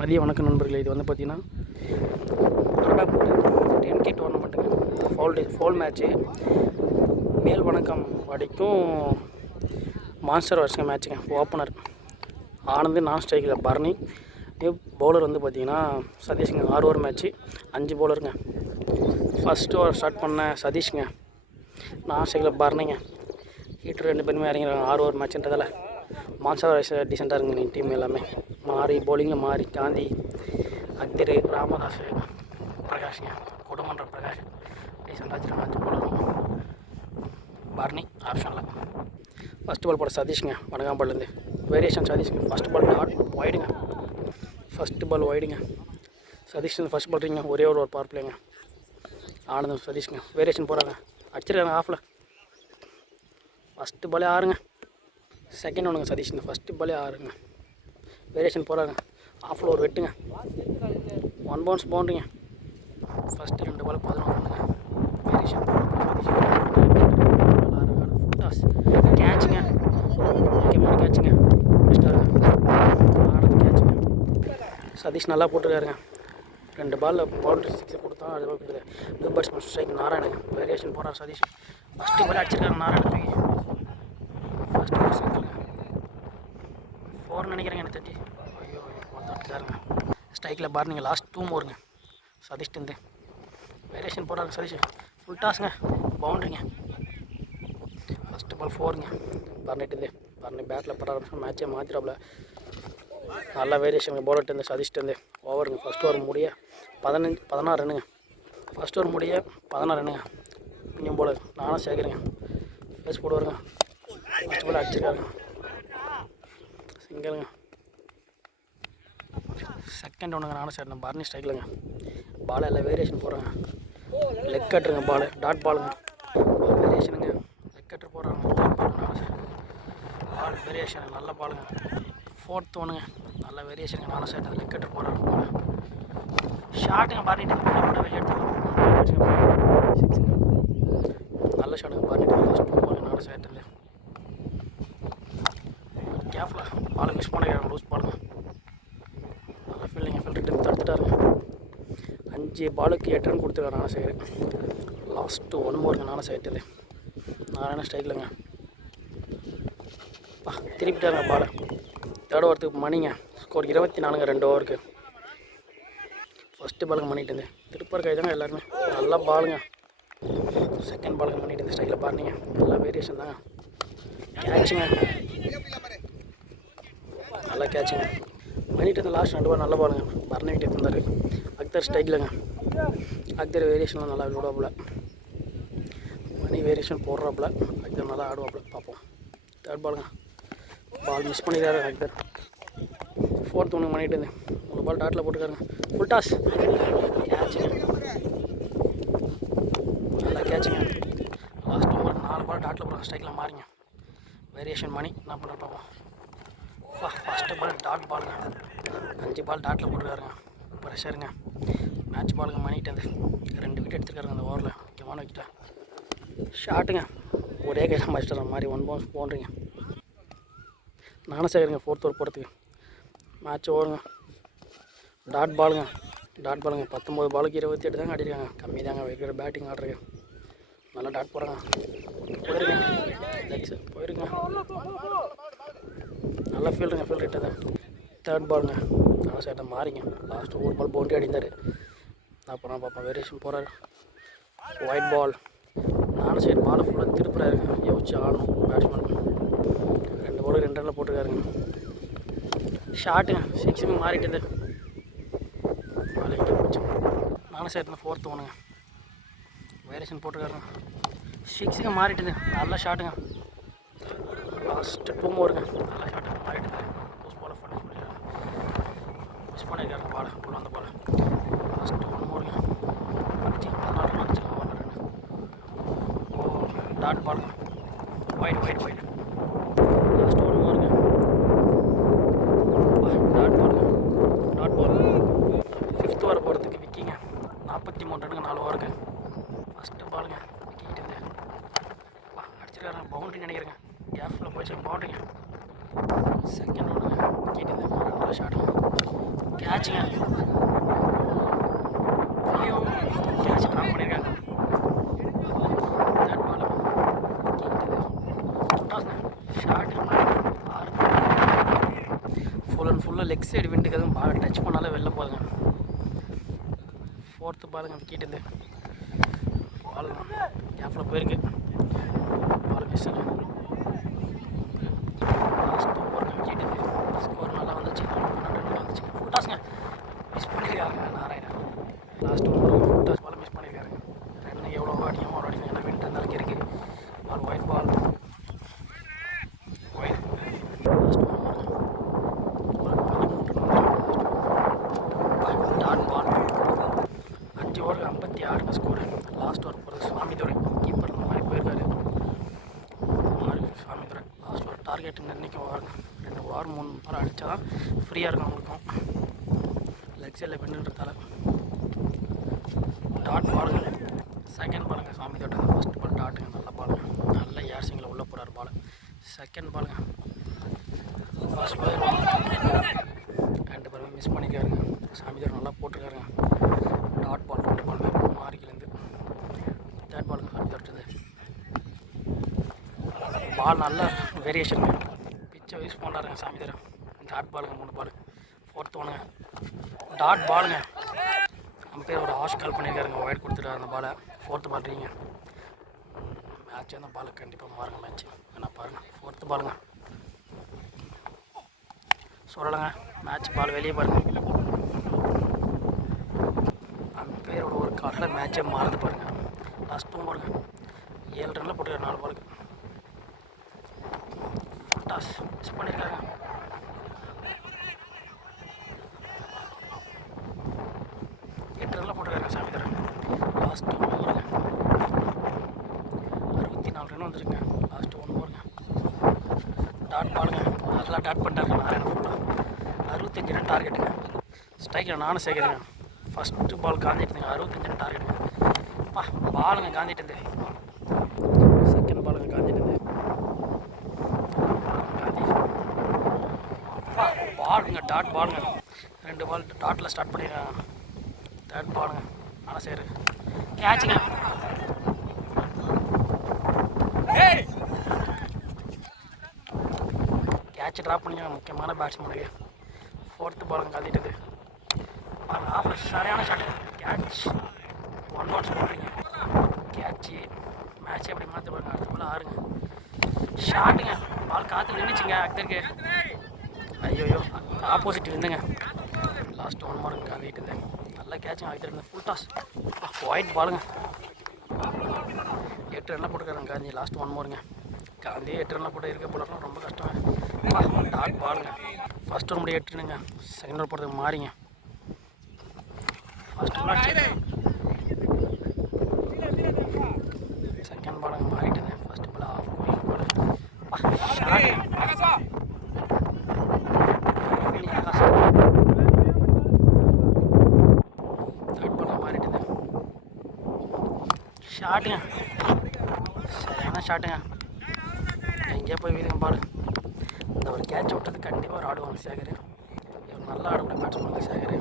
மதிய வணக்கம் நண்பர்களே. இது வந்து பார்த்திங்கன்னா அடடாப்பட்டு 10K டோர்னமெண்ட்டுங்க. ஃபோல் மேட்ச்சு. மேல் வணக்கம் வரைக்கும் மாஸ்டர் வருஷங்க மேட்ச்சுங்க. ஓப்பனர் ஆனந்த், நான் ஸ்ட்ரைக்கில் பரணி. பவுலர் வந்து பார்த்திங்கன்னா சதீஷுங்க. 6 ஓவர் மேட்ச்சு, 5 பவுலருங்க. ஃபஸ்ட்டு ஓவர் ஸ்டார்ட் பண்ண சதீஷுங்க, நான் ஸ்ட்ரைக்கில் பரணிங்க. ஹீட்டர் 2 பேருமே இறங்கிறாங்க. 6 ஓவர் மேட்ச்ன்றதால மான்சர் வயசு டீசெண்டாக இருக்குங்க. நீங்கள் டீம் எல்லாமே மாறி பவுலிங்கில் மாறி காந்தி, அக்திரு, ராமதாஸ், பிரகாஷ்ங்க, குடமன்ற பிரகாஷ் டீசெண்டாக வச்சுருக்காங்க. 5 பவுலரும் பரணி ஆப்ஷனில். ஃபஸ்ட் பால் போட சதீஷுங்க வணங்காம்பால்லேருந்து. வேரியேஷன் சதீஷுங்க. ஃபஸ்ட் பால் டாட் ஒய்டுங்க. சதீஷ் ஃபஸ்ட் பால் ரிங்க. ஒரே ஒரு பவர் பிளேங்க. ஆனந்தம் சதீஷுங்க. வேரியேஷன் போகிறாங்க. அடிச்சிருக்காங்க ஆஃபில். ஃபஸ்ட்டு பாலே 6ங்க. செகண்ட் ஒன்றுங்க சதீஷுங்க. ஃபஸ்ட்டு பாலே 6ங்க. வேரியேஷன் போகிறாங்க. ஆஃபில் ஒரு வெட்டுங்க. 1 பவுன்ஸ் பவுண்ட்ரிங்க. ஃபஸ்ட்டு 2 பால் 11 ரன்னுங்க. வேரியேஷன் ஃபுல் டாஸ் கேட்சுங்க. முக்கியமான கேட்சுங்க. ஆனந்த் கேட்சுங்க. சதீஷ் நல்லா போட்டுருக்காருங்க. 2 பாலில் பவுண்டரி 6 கொடுத்தா அது கொடுக்குது. நியூ பேட்ஸ்மேன் ஸ்ட்ரைக் நாராயணங்க. வேரியேஷன் போகிறார் சதீஷ். ஃபஸ்ட்டு பால் அடிச்சிருக்காங்க நாராயண தூக்கி. ஃபஸ்ட்டு பால் சிங்கிளுங்க. 4 நினைக்கிறேங்க எனக்கு தெரிஞ்சு. ஐயோ பார்த்துருங்க. ஸ்ட்ரைக்கில் பாருங்க. லாஸ்ட் 2 ஓவருங்க சதீஷ்டேருந்து. வேரியேஷன் போடுறாங்க சதீஷ். ஃபுல் டாஸுங்க. பவுண்ட்ரிங்க. ஃபஸ்ட்டு பால் 4ங்க. பரணி பேட்டில் பட ஆரம்பிச்சு மேட்சே மாற்றிடாப்புல. நல்லா வேரியேஷனுங்க. பவுலர்ட்டேருந்து சதீஷ்டேருந்து. ஓவருங்க. ஃபஸ்ட் ஓவர் முடிய 16 ரன்னுங்க. ஃபஸ்ட் ஓவர் முடிய 16 ரன்னுங்க. இன்னும் பவுலர் நானும் சேர்க்குறேங்க. ஃபேஸ் போடுவாருங்க. ஃபஸ்ட் பால் அடிச்சிருக்காருங்க. சிங்கிளுங்க. செகண்ட் ஒன்றுங்க நானும் சேர்ந்தேன். பரணி ஸ்ட்ரைக்கில்ங்க. பால் எல்லாம் வேரியேஷன் போடுறாங்க. லெக் கட்டுருங்க. பால் டாட் பாலுங்க. வேரியேஷனுங்க. லெக் கட்டர் போடுறாங்க. டாட் பால் நானும் பால் வேரியேஷன் நல்ல பாலுங்க. 4th ஒன்றுங்க. நல்ல வேரியேஷனுங்க. நானும் சேர்ந்தேன். லெக் கட்டர் போடுறாங்க. பால் ஷார்ட்டுங்க. பரணிட்டு வெளியே எடுத்து 6ங்க. நல்ல ஷாட்டுங்க. பரணிட்டு லாஸ்ட் 2 பால் நானும் சேர்த்தேன். கேஃபில் பால் மிஸ் பண்ணிக்கிறாங்க. லூஸ் பாலுங்க. நல்லா ஃபீல்டிங்க. ஃபீல்டு தடுத்துட்டாருங்க. 5 பாலுக்கு 8 ரன் கொடுத்துருக்காரு நானசேகர். லாஸ்ட்டு 1 ஓவருங்க நானசேகர். நாராயண ஸ்ட்ரைக்கில்ங்க. திருப்பிட்டாருங்க பாலை. தேர்ட் ஓவருக்கு மணிங்க. ஸ்கோர் 24ங்க 2 ஓவருக்கு. ஃபஸ்ட்டு பாலுங்க மணிட்டு திருப்பர் கை தாங்க எல்லாருமே. நல்லா பாலுங்க. செகண்ட் பாலுங்க மணிட்டு ஸ்ட்ரைக்கில் பாருங்க. நல்லா வேரியேஷன் தாங்க. கேட்சுங்க. நல்லா கேட்சுங்க. மணிட்டு லாஸ்ட் 2 பால் நல்ல பாலுங்க. பரணி கிட்டே இருந்தார். அக்தர் ஸ்ட்ரைக்கில்ங்க. அக்தர் வேரியேஷன்லாம் நல்லா விடுவாப்புல. மணி வேரியேஷன் போடுறாப்புல. அக்தர் நல்லா ஆடுவாப்புல. பார்ப்போம். தேர்ட் பாலுங்க. பால் மிஸ் பண்ணிக்கிறாரு அக்தர். 4th ஒன்று பண்ணிட்டு 3 பால் டாட்டில் போட்டுக்காருங்க. Full toss கேட்சுங்க. நல்லா கேட்சுங்க. லாஸ்ட் ஓவர் 4 பால் டாட்டில் போடுறாங்க. ஸ்ட்ரைக்கில் மாறிங்க. வேரியேஷன் மணி என்ன பண்ணுற பார்ப்போம். ஃபஸ்ட்டு பால் டாட் பாலுங்க. 5 பால் டாட்டில் போட்டுருக்காருங்க. ப்ரெஷருங்க. மேட்ச் பாலுங்க மணிகிட்டேருந்து 2 விக்கெட் எடுத்துருக்காருங்க அந்த ஓவரில். முக்கியமான விக்கெட்டை. ஷாட்டுங்க. ஒரே கையில் மச்சிட்டுற மாதிரி 1 பவுன்ஸ் போன்றீங்க. நானும் சேர்க்குறேங்க 4th ஓவர் போகிறதுக்கு. மேட்ச் ஓவருங்க. டாட் பாலுங்க. 19 பாலுக்கு 28 தாங்க அடிக்கிறாங்க. கம்மி தாங்க வைக்கிற பேட்டிங் ஆடுறதுக்கு. நல்லா டாட் போடுறாங்க. போயிருங்க. நல்லா ஃபீல்டுங்க. ஃபீல்டு கிட்டதான். தேர்ட் பாலுங்க. நல்லா சேட்டை மாறிங்க. லாஸ்ட் 1 பால் பவுண்டரி அடிந்தார். அப்புறம் பார்ப்போம். வேரியேஷன் போகிறாரு. White ball. நானும் சைடு பாலை ஃபுல்லாக திருப்புறாருங்க. யோசிச்சு ஆடணும் பேட்ஸ்மேன். 2 பால் 2 ரனில் போட்டுருக்காருங்க. ஷாட்டுங்க. 6ங்க மாறிட்டு பால் எங்கே போச்சு. நானும் சைடு 4th ஒன்றுங்க. வேரியேஷன் போட்டுருக்காருங்க. 6ங்க மாறிட்டுது. நல்ல ஷாட்டுங்க. லாஸ்ட்டு 2 ஓவருங்க. நல்ல ஷாட்டுங்க மாறிட்டுது. லூஸ் பாலை மிஸ் பண்ணியிருக்காருங்க. பால் உள்ள வந்த பால். லாஸ்ட்டு 1 ஓவருங்க. அடிச்சு 14 ரன் அடிச்சுங்க. 1 ரன். டாட் பாலுங்க. ஒயிட் லாஸ்ட் 1 ஓவருங்க. டாட் பால் 5th ஓவர் போகிறதுக்கு விக்கிங்க. 43 ரன்னுங்க 4 ஓவருக்கு. ஃபஸ்ட்டு பாலுங்க. விக்கிட்டு அடிச்சிருக்காருங்க. பவுண்டரி நினைக்கிறேங்க. கேஃபில் போயிடுச்சு. பவுண்டரிங்க. செகண்ட் ஒன்றுங்க. கீட்டது நல்ல ஷாட்டுங்க. கேட்சுங்க. ஐயோ கேட்ச் ட்ராப் பண்ணியிருக்காங்க. Third ball shot full and ஃபுல்லாக லெக் சைடு விண்டுக்கு எதுவும் பால் டச் பண்ணாலே வெளில போகுதுங்க. ஃபோர்த்து பாலுங்க கீட்டது பால் கேப்பில் போயிருக்கு. பால் மிஸ் லாஸ்ட் ஓவர் கீட்டது ஸ்கோர் நல்லா வந்துச்சு. 12 வந்துச்சுங்க. ஃபுல் டாஸ்ங்க மிஸ் பண்ணியிருக்காங்க Narayanan. Last over full toss ball miss பண்ணியிருக்காங்க. ரன் எவ்வளோ அடிக்கும் அவ்வளோ அடிக்கும். ஏன்னா விண்ட் அந்த அளவுக்கு இருக்குது. Ball wide ball wide last over dot ball 5 over 56 score. Last over போகிறது சுவாமிதுரை கீப்பர் மாதிரி போயிருக்காரு. சுவாமிதுரை லாஸ்ட் ஓவர் டார்கெட் இன்றைக்கும் வாருங்க. 2 ஓவர் 3 பால் அடித்தா தான் ஃப்ரீயாக இருக்கும் அவங்களுக்கும். லெக் சைடில் வென்றுன்றதால டாட் பாலுங்க. செகண்ட் பாலுங்க சுவாமிதோட்ட. ஃபஸ்ட் பால் டாட்டுங்க நல்ல பாலுங்க. நல்ல ஏர்சிங்கில் உள்ளே போகிறார் பால். செகண்ட் பாலுங்க ஃபர்ஸ்ட் பால் 2 பாலுமே மிஸ் பண்ணிக்காருங்க. சாமிதோட நல்லா போட்டிருக்காருங்க. Dot ball 2 பாலுமே மாறிக்கிலேருந்து. தேர்ட் பாலுங்க சாமிதோட்டது பால் நல்ல வேரியேஷனுங்க. பிச்சை யூஸ் பண்ணுறாருங்க சாமிதோட. டாட் பாலுங்க 3 பால். ஃபோர்த் ஒன்றுங்க டாட் பாலுங்க. அம்பையர் ஒரு ஹாஷ் கால் பண்ணியிருக்காருங்க. ஒயிட் கொடுத்துட்டாரு அந்த பாலை. ஃபோர்த்து பால் ரீங்க மேட்ச் அந்த பால் கண்டிப்பாக மாறுங்க மேட்ச். என்ன பாருங்கள் ஃபோர்த்து பாலுங்க சொல்லலைங்க. மேட்ச் பால் வெளியே பாருங்கள். அம்பையரோட ஒரு காலில் மேட்சை மாறுது பாருங்கள். லாஸ்ட் 2 பாருங்க 7 ரனில் போட்டுருக்காரு 4 பாலுக்கு. டாஸ் மிஸ் பண்ணியிருக்காங்க. போட்டுருக்காங்க சாமிதரன். லாஸ்ட் 1 ஓவருங்க 64 ரன் வந்துருங்க. லாஸ்ட் 1 ஓவருங்க டாட் பாலுங்க. நல்லா டாட் பண்ணிட்டாருங்க நாராயணன். ஃபுல்லாக 65 ரன் டார்கெட்டுங்க. ஸ்ட்ரைக்கில் நானும் சேர்க்குறேங்க. ஃபஸ்ட்டு பால் காந்திட்டுங்க 65 ரன் டார்கெட்டுங்க. பாலுங்க காந்திட்டு. செகண்ட் பாலுங்க காந்திட்டு. பாலுங்க டாட் பாலுங்க. 2 பால் டாட்டில் ஸ்டார்ட் பண்ணிடுறாங்க. தேர்ட் பாலுங்க ஆனால் சரி கேட்சுங்க. கேட்ச் ட்ராப் பண்ணிங்க முக்கியமான பேட்ஸ்மேனுக்கு. ஃபோர்த்து பாலுங்க கழிட்டது. சரியான ஷாட்டு. கேட்ச் 1 பால்ஸ் போடுறீங்க. கேட்சு மேட்ச் எப்படி மாற்ற பாருங்க. அடுத்த பால் 6ங்க ஷாட்டுங்க. பால் காற்று நின்றுச்சுங்க அக்தருக்கு. ஐயோயோ ஆப்போசிட் இருந்துங்க. லாஸ்ட் 1 பாலுங்க காந்திட்டு இருந்தேன். நல்லா கேட்சுங்க அக்தர். ஃபுல் டாஸ் ஒயிட் பாலுங்க. 8 ரன்லாம் போட்டுருக்காருங்க காந்தி. லாஸ்ட் 1 மோருங்க. காந்தி 8 ரன்லாம் போட்டு இருக்க போலாம் ரொம்ப கஷ்டம். டாட் பாலுங்க. ஃபஸ்ட் ஒரு முடிய 8 ரன்னுங்க. செகண்ட் ஓவர் போடுறதுக்கு மாறிங்க. ஃபஸ்ட் செகண்ட் பாலுங்க மாறிட்டுங்க. First ball off ball third ball மாறிட்டுங்க. ஷாட்டுங்க சரியான ஷாட்டுங்க. எங்கேயா போய் வீடுங்க பால். இந்த ஒரு கேட்ச் விட்டது கண்டிப்பாக ஒரு ஆடுவாங்க சேகர். இவர் நல்லா ஆடக்கூடிய பேட்ஸ்மேன் சேகர்.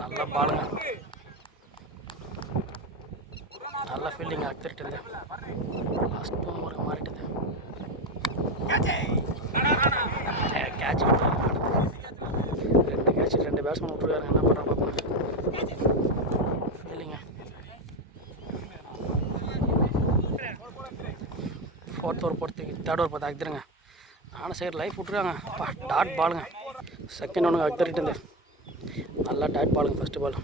நல்லா பாலுங்க. நல்லா ஃபீல்டிங் அக்திட்டு. லாஸ்ட் 2 ஓவருக்கு மாறிட்டுது. கேட்ச் 2 கேட்ச் 2 பேட்ஸ்மேன் விட்டுருக்காருங்க. என்ன பண்ணுறோம் பார்ப்போம். ஃபீல்டிங்க ஃபோர்த் ஓவர் போகிறதுக்கு தேர்ட் ஓவர் பார்த்து அக்தருங்க. நானும் சரி லைஃப் விட்ருக்காங்க. டாட் பாலுங்க. செகண்ட் ஒன்றுங்க அக்தர்கிட்ட இருந்து நல்லா டாட் பாலுங்க. ஃபஸ்ட்டு பால்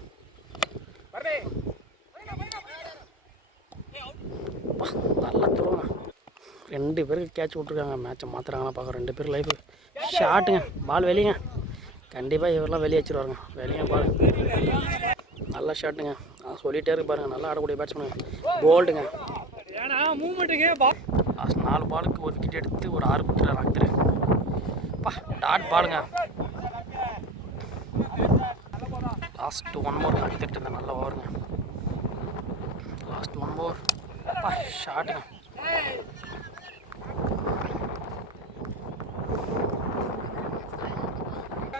நல்லா தருவாங்க. 2 பேருக்கு கேட்ச் விட்ருக்காங்க. மேட்சை மாற்றுறாங்கன்னா பார்க்க 2 பேர் லைஃபு. ஷாட்டுங்க பால் வெளியங்க. கண்டிப்பாக இவரெல்லாம் வெளியே வச்சுருவாருங்க. வெளியே பால் நல்லா ஷாட்டுங்க. நான் சொல்லிகிட்டே இருக்கு பாருங்கள். நல்லா ஆடக்கூடிய பேட்ஸ்மேனுங்க. போல்டுங்க. 4 பாலுக்கு 1 விக்கெட் எடுத்து ஒரு 6 கொடுத்துறாரு அக்தர். டாட் பாலுங்க. லாஸ்ட் 1 ஓவர் அக்தர்கிட்ட இருந்தால் நல்லா ஓவருங்க. லாஸ்ட் 1 ஓவர் ஷாட்டுங்க.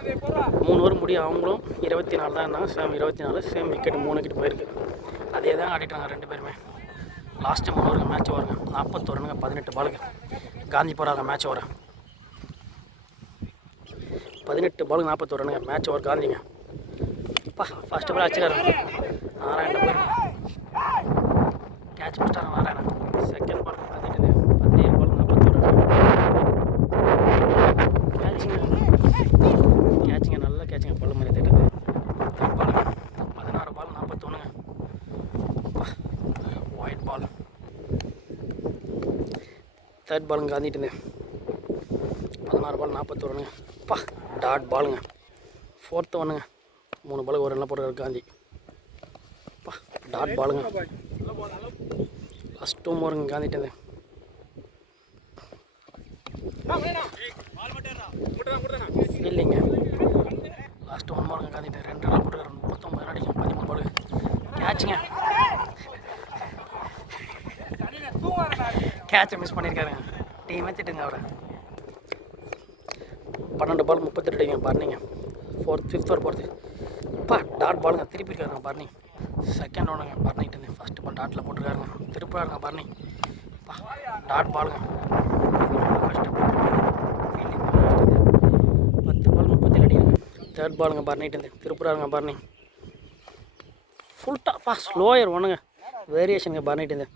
3 ஓவர் முடியும். அவங்களும் 24 தான் இருந்தாங்க. சேம் 24 சேம் விக்கெட் 3 விக்கெட் போயிருக்கு. அதே தான் ஆடிட்டாங்க 2 பேருமே. Last 3 ஓவருங்க match ஓவருங்க. 41 ரன்னுங்க 18 பாலுங்க. காந்தி போகிறாங்க மேட்ச் ஓவரை. 18 பாலுங்க 41 ரன்னுங்க மேட்ச் ஓவர் காந்திங்க. ஃபஸ்ட்டு பால் அடிச்சுக்காரு நாராயணன் போயிருங்க. கேட்ச் பிடிச்சிட்டாங்க நாராயணன். செகண்ட் பால் காந்திட்டு 17 பால் 41 ரன். கேட்சிங்க நல்ல கேட்சிங்க பல்லு மாதிரி திட்டது. தேர்ட் பாலுங்க 16 பால் 41ங்க. White ball. தேர்ட் பாலுங்க காந்திட்டு 16 பால் 41ங்க. டாட் பாலுங்க. ஃபோர்த்து ஒன்றுங்க. 3 பாலுக்கு 1 ரன்னில் போட்டுருக்காரு காந்தி. டாட் பாலுங்க. லாஸ்ட் 2 ஓவருங்க காந்திட்டு இல்லைங்க. லாஸ்ட் 1 பாலுங்க காந்திட்டு 2 ரன்னில் போட்டுருக்காரு. 39 ரன் அடிக்கும் 13 பாலு. கேட்சுங்க. கேட்சை மிஸ் பண்ணியிருக்காருங்க. டீமே திட்டுங்க அவரை. 12 பால் 32 அடிங்க பர்னிங்க. ஃபிஃப்த் ஓவர் போகிறது. டாட் பாலுங்க. திருப்பி இருக்காருங்க பர்னி. செகண்ட் ஒன்றுங்க பர்னிட்டு ஃபஸ்ட்டு பால் டாட்டில் போட்டுருக்காருங்க. திருப்பாருங்க பர்னி. டாட் பாலுங்க. ஃபஸ்ட்டு 10 பால் 37 அடிங்க. தேர்ட் பாலுங்க பர்னிட்டு திருப்புறாருங்க பர்னி. ஃபுல்ட்டாக ஸ்லோயர் ஒன்றுங்க வேரியேஷனுங்க பர்னிட்டு.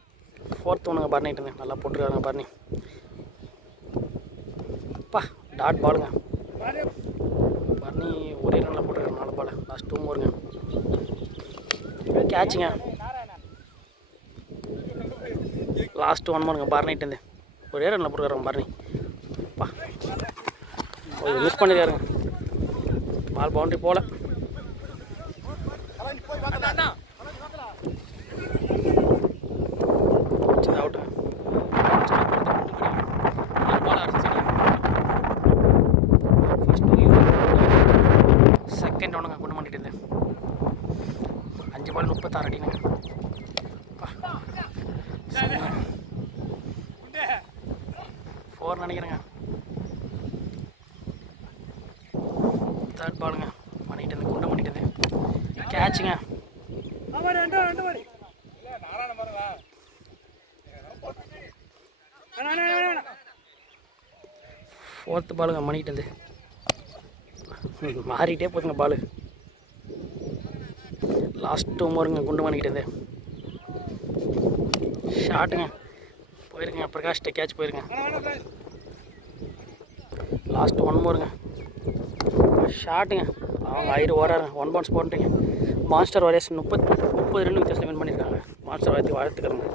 ஃபோர்த் ஒன்றுங்க பர்னிட்டு நல்லா போட்டுருக்காருங்க பர்னி. டாட் பாலுங்க. பர்னி ஒரே ரனில் போட்டுருக்காரு 4 பால். லாஸ்ட் 2 ஓவருங்க. கேட்சுங்க. லாஸ்ட் 1 ஓவருங்க பர்னிட்டு ஒரே ரனில் போட்டுருக்காருங்க பர்னி. மிஸ் பண்ணியிருக்காருங்க. பால் பவுண்டரி போல. அவுட்டுங்க. செகண்ட் ஒன்றுங்க குண்டு பண்ணிட்டு 5 பால் 36 அடிங்க. 4 நினைக்கிறேங்க. தேர்ட் பாலுங்க பண்ணிட்டு குண்டை பண்ணிட்டு கேட்சுங்க. ஃபோர்த்து பாலுங்க பண்ணிட்டு மாறிட்டே போதுங்க பாலு. லாஸ்ட் 2 ஓவருங்க குண்டு பண்ணிக்கிட்டு ஷாட்டுங்க போயிருங்க. பிரகாஷ்ட கேட்ச் போயிருங்க. லாஸ்ட் 1 ஓவருங்க ஷாட்டுங்க. அவங்க ஐரு ஓடுறாங்க. 1 பவுன்ஸ் போட்டுறீங்க. மான்ஸ்டர் வாரியர்ஸ் 30 ரன் வித்தியாசம் வின் பண்ணியிருக்காங்க. மான்ஸ்டர் வாரியத்துக்கு வாழ்த்துக்கிறேங்க.